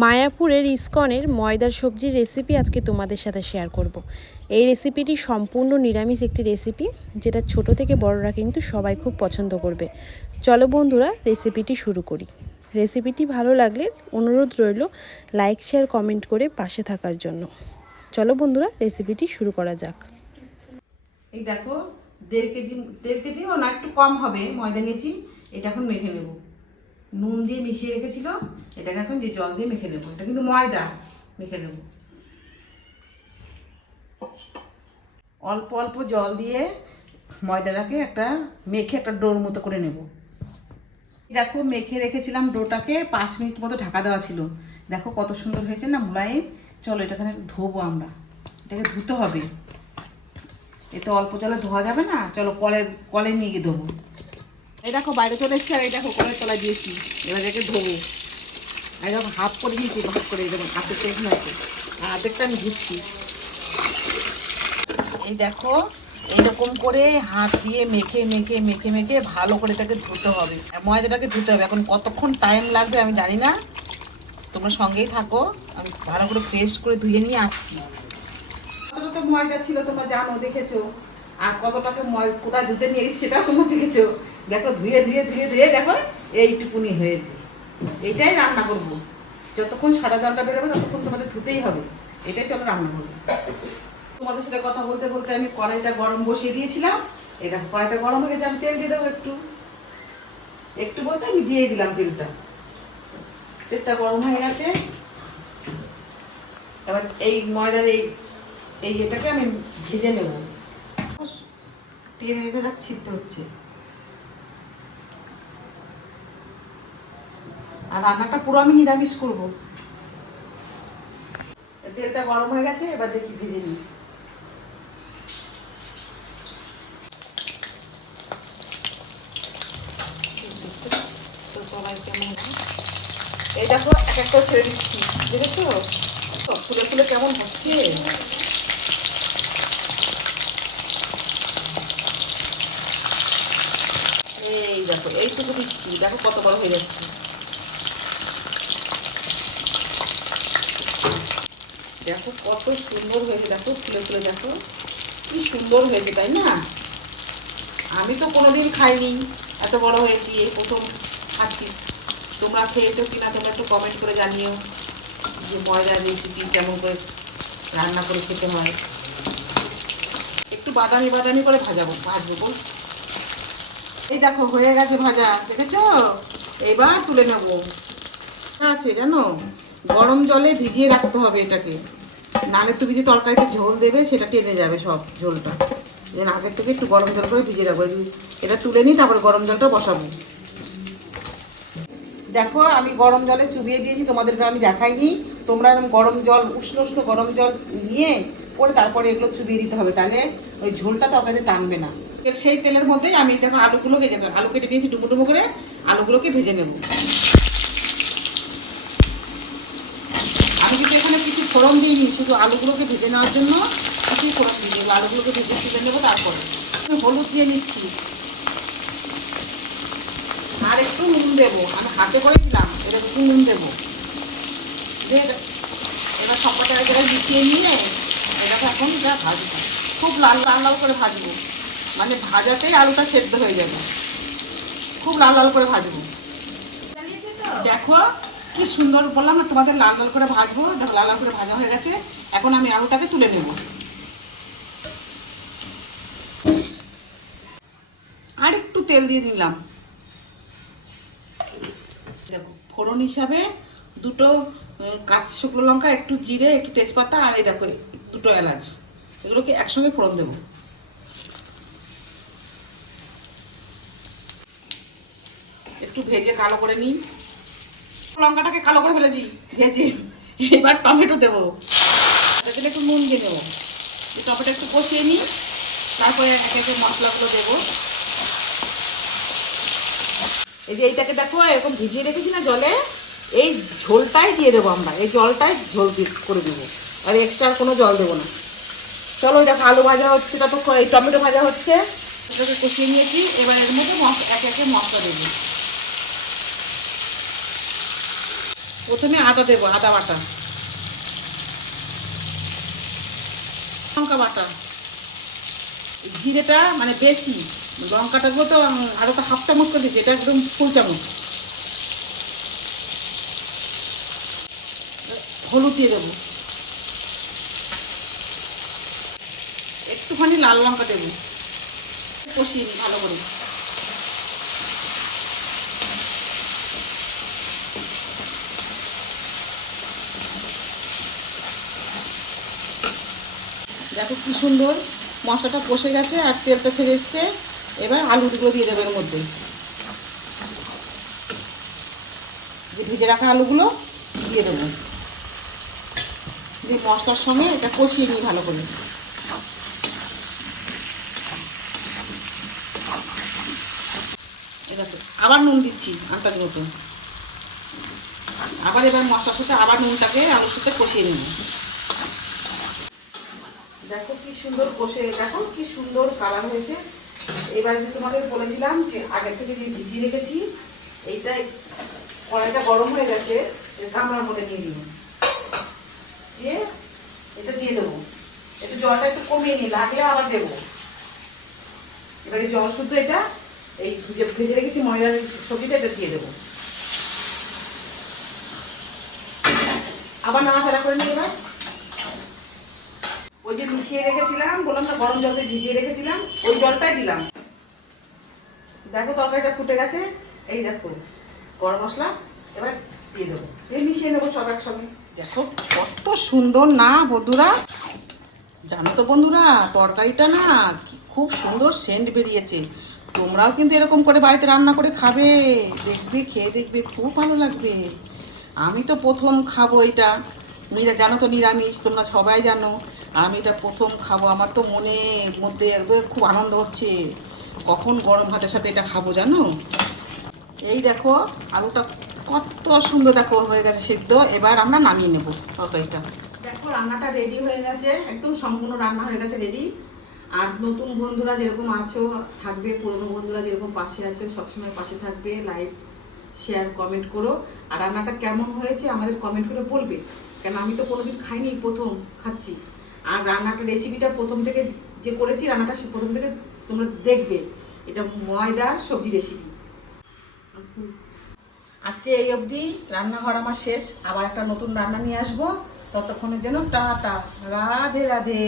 মায়াপুরের ইসকনের ময়দার সবজির রেসিপি আজকে তোমাদের সাথে শেয়ার করব। এই রেসিপিটি সম্পূর্ণ নিরামিষ একটি রেসিপি, যেটা ছোট থেকে বড়রা কিন্তু সবাই খুব পছন্দ করবে। চলো বন্ধুরা, রেসিপিটি শুরু করি। রেসিপিটি ভালো লাগলে অনুরোধ রইল লাইক শেয়ার কমেন্ট করে পাশে থাকার জন্য। চলো বন্ধুরা, রেসিপিটি শুরু করা যাক। এই দেখো, 1.5 কেজি ও না, একটু কম হবে ময়দা নিয়েছি। এটা এখন মেখে নেব। নুন দিয়ে মিশিয়ে রেখেছিল, এটাকে এখন যে জল দিয়ে মেখে নেব। এটা কিন্তু ময়দা, মেখে নেব অল্প অল্প জল দিয়ে। ময়দাটাকে মেখে একটা ডোর মতো করে নেব। দেখো, মেখে রেখেছিলাম ডোটাকে, 5 মিনিট মতো ঢাকা দেওয়া ছিল। দেখো কত সুন্দর হয়েছে না, মোলায়েম। চলো এটাকে ধোবো আমরা। এটাকে ধুতে হবে, এতে অল্প জলে ধোয়া যাবে না। চলো কলে নিয়ে গিয়ে ধোবো। এই দেখো বাইরে চলে এসেছি, আর এই দেখো কলের তলায় দিয়েছি। এবার এটাকে ধোবো। আর দেখো হাফ করে নিয়েছি, ভাগ করে দেখুন হাতেরটা এখানে আছে, আর হাতেরটা আমি ধুচ্ছি। এই দেখো, এইরকম করে হাত দিয়ে মেখে মেখে মেখে মেখে ভালো করে এটাকে ধুতে হবে। ময়দাটাকে ধুতে হবে। এখন কতক্ষণ টাইম লাগবে আমি জানি না, তোমরা সঙ্গেই থাকো। আমি ভালো করে ফ্রেশ করে ধুয়ে নিয়ে আসছি। কতটা তো ময়দা ছিল তোমরা জানো, দেখেছো। আর কতটাকে কোথায় ধুতে নিয়ে গেছি সেটাও তোমরা দেখেছো। দেখো ধুয়ে ধুয়ে ধুয়ে ধুয়ে দেখো এইটুকুনি হয়েছে। এইটাই রান্না করব। যতক্ষণ সাদা জলটা বেরোবে ততক্ষণ তোমাদের ধুতেই হবে। এটাই চলো রান্না করবো। তোমাদের সাথে কথা বলতে বলতে আমি কড়াইটা গরম বসিয়ে দিয়েছিলাম। এই দেখো কড়াইটা গরম হয়ে গেছে, আমি তেল দিয়ে দেবো। একটু একটু বলতে আমি দিয়ে দিলাম তেলটা গরম হয়ে গেছে। এবার এই ময়দার এই এটাকে আমি ভেজে নেব। টেনে টেনে তাকে ছিটতে হচ্ছে। আর রান্নাটা পুরো আমি নিরামিষ করবো। তেলটা গরম হয়ে গেছে, এবার দেখি ভেজে নিই। এই দেখো এক একটা ছেড়ে দিচ্ছি, দেখেছো ফুলে ফুলে কেমন হচ্ছে। এই দেখো এইটুকু দিচ্ছি, দেখো কত বড় হয়ে যাচ্ছে। দেখো কত সুন্দর হয়েছে, দেখো ফুলে ফুলে দেখো কি সুন্দর হয়েছে, তাই না? আমি তো কোনোদিন খাইনি, এত বড় হয়েছি এই প্রথম খাচ্ছি। তোমরা খেয়েছো কিনা তোমরা একটু কমেন্ট করে জানিও, যে ময়দার রেসিপি কেমন করে রান্না করে খেতে হয়। একটু বাদামি বাদামি করে ভাজবো। এই দেখো হয়ে গেছে ভাজা, দেখেছো? এবার তুলে নেব। আছে জানো, গরম জলে ভিজিয়ে রাখতে হবে এটাকে, নাহলে তুমি যে তরকারিতে ঝোল দেবে সেটা টেনে যাবে সব ঝোলটা। যেন আগের থেকে একটু গরম জল করে ভিজিয়ে রাখবো। এটা তুলে নিই, তারপরে গরম জলটা বসাবো। দেখো আমি গরম জলে চুবিয়ে দিয়েছি, তোমাদেরকে আমি দেখাইনি। তোমরা এরকম গরম জল, উষ্ণ উষ্ণ গরম জল নিয়ে পরে তারপরে এগুলো চুবিয়ে দিতে হবে, তাহলে ওই ঝোলটা তরকারিতে টানবে না। সেই তেলের মধ্যেই আমি দেখো আলুগুলোকে আলু কেটে নিয়েছি ডুমো ডুমো করে, আলুগুলোকে ভেজে নেব। আমি কিন্তু এখানে কিছু ফোড়ন দিইনি, শুধু আলুগুলোকে ভেজে নেওয়ার জন্য কিছুই ফোড়ন দিয়ে দেবো। আলুগুলোকে ভেজে নেবো, তারপরে আমি হলুদ দিয়ে নিচ্ছি, আর একটু নুন দেবো। আমি হাতে করে দিলাম, এটা একটু নুন দেবো। এবার সবকটা এক জায়গায় মিশিয়ে নিয়ে এটাকে এখন যা ভাজবো, খুব লাল লাল লাল করে ভাজবো, মানে ভাজাতেই আলুটা সেদ্ধ হয়ে যাবে। খুব লাল লাল করে ভাজবো। দেখো কি সুন্দর, বললাম না তোমাদের, লাল লাল করে ভাজবো। দেখো লাল লাল করে ভাজা হয়ে গেছে। এখন আমি আলুটাকে তুলে নেব। আর একটু তেল দিয়ে নিলাম। দেখো ফোড়ন হিসাবে দুটো কাঁচা শুকনো লঙ্কা, একটু জিরে, একটু তেজপাতা, আর এই দেখো দুটো এলাচ, এগুলোকে একসঙ্গে ফোড়ন দেবো। একটু ভেজে কালো করে নিই। লঙ্কাটাকে কালো করে ফেলেছি ভেজে। এবার টমেটো দেবো, দিলে একটু নুন দিয়ে দেবো। টমেটো একটু কষিয়ে নিই, তারপরে একে একে মশলাগুলো দেবো। এই যে এইটাকে দেখো এরকম ভিজিয়ে রেখেছি না জলে, এই ঝোলটাই দিয়ে দেবো আমরা। এই জলটাই ঝোল করে দেবো, আর এক্সট্রা কোনো জল দেবো না। চলো দেখো আলু ভাজা হচ্ছে, তারপর এই টমেটো ভাজা হচ্ছে। এটাকে কষিয়ে নিয়েছি, এবার এর মধ্যে একে একে মশলা দেবো। প্রথমে আদা দেবো, আদা বাটা, লঙ্কা বাটা, জিরেটা মানে বেশি, লঙ্কাটাগুলো তো আরও তো হাফ চামচ করে দিচ্ছি, এটা একদম ফুল চামচ। হলুদ দিয়ে দেবো, একটুখানি লাল লঙ্কা দেবো, কষিয়ে নিই ভালো করে। দেখো কি সুন্দর মশলাটা কষে গেছে আর তেলটা ছেড়ে এসছে। এবার আলুগুলো দিয়ে দেবো এর মধ্যে, যে ভেজে রাখা আলুগুলো দিয়ে দেবো, দিয়ে মশলার সঙ্গে এটা কষিয়ে নিই ভালো করে। দেখো আবার নুন দিচ্ছি আন্দাজ মতো, আবার এবার মশলার সাথে আবার নুনটাকে আলুর সাথে কষিয়ে নেব। দেখো কি সুন্দর কষে, দেখো কি সুন্দর কালার হয়েছে। এবার যে তোমাদের বলেছিলাম যে আগের থেকে যে ভিজিয়ে রেখেছি, এইটাই কড়াইটা গরম হয়ে গেছে, গামলার মধ্যে নিয়ে দিব, দিয়ে এটা দিয়ে দেবো। একটু জলটা একটু কমিয়ে নিই, লাগলে আবার দেবো। এবারে জল শুদ্ধ এটা এই যে ভেজে রেখেছি ময়দার সবজিটা এটা দিয়ে দেবো, আবার নাড়াচাড়া করে নিই। এবার ওই যে মিশিয়ে রেখেছিলাম, বললাম না গরম জল দিয়ে ভিজিয়ে রেখেছিলাম, ওই জলটাই দিলাম। দেখো তরকারিটা ফুটে গেছে, এই দেখো গরম মশলা এবার দিয়ে দেবো, দিয়ে মিশিয়ে নেবো সব একসঙ্গে। দেখো কত সুন্দর না বন্ধুরা, জানো তো বন্ধুরা তরকারিটা না খুব সুন্দর সেন্ট বেরিয়েছে। তোমরাও কিন্তু এরকম করে বাড়িতে রান্না করে খাবে, দেখবে, খেয়ে দেখবে, খুব ভালো লাগবে। আমি তো প্রথম খাবো এটা, জানো তো নিরামিষ, তোমরা সবাই জানো, আর আমি এটা প্রথম খাবো। আমার তো মনের মধ্যে একদম খুব আনন্দ হচ্ছে, কখন গরম ভাতের সাথে এটা খাবো জানো। এই দেখো আলুটা কত সুন্দর দেখো হয়ে গেছে সিদ্ধ। এবার আমরা নামিয়ে নেব তরকারিটা। দেখো রান্নাটা রেডি হয়ে গেছে, একদম সম্পূর্ণ রান্না হয়ে গেছে, রেডি। আর নতুন বন্ধুরা যেরকম আছো থাকবে, পুরনো বন্ধুরা যেরকম পাশে আছো সবসময় পাশে থাকবে, লাইক শেয়ার কমেন্ট করো। আর রান্নাটা কেমন হয়েছে আমাদের কমেন্ট করে বলবে, কেন আমি তো কোনোদিন খাইনি, প্রথম খাচ্ছি। আর রান্নাটা রেসিপিটা প্রথম থেকে যে করেছি, রান্নাটা প্রথম থেকে তোমরা দেখবে। এটা ময়দার সবজি রেসিপি। আজকে এই অবধি, রান্নাঘর আমার শেষ, আবার একটা নতুন রান্না নিয়ে আসবো। ততক্ষণের জন্য টাটা, রাধে রাধে।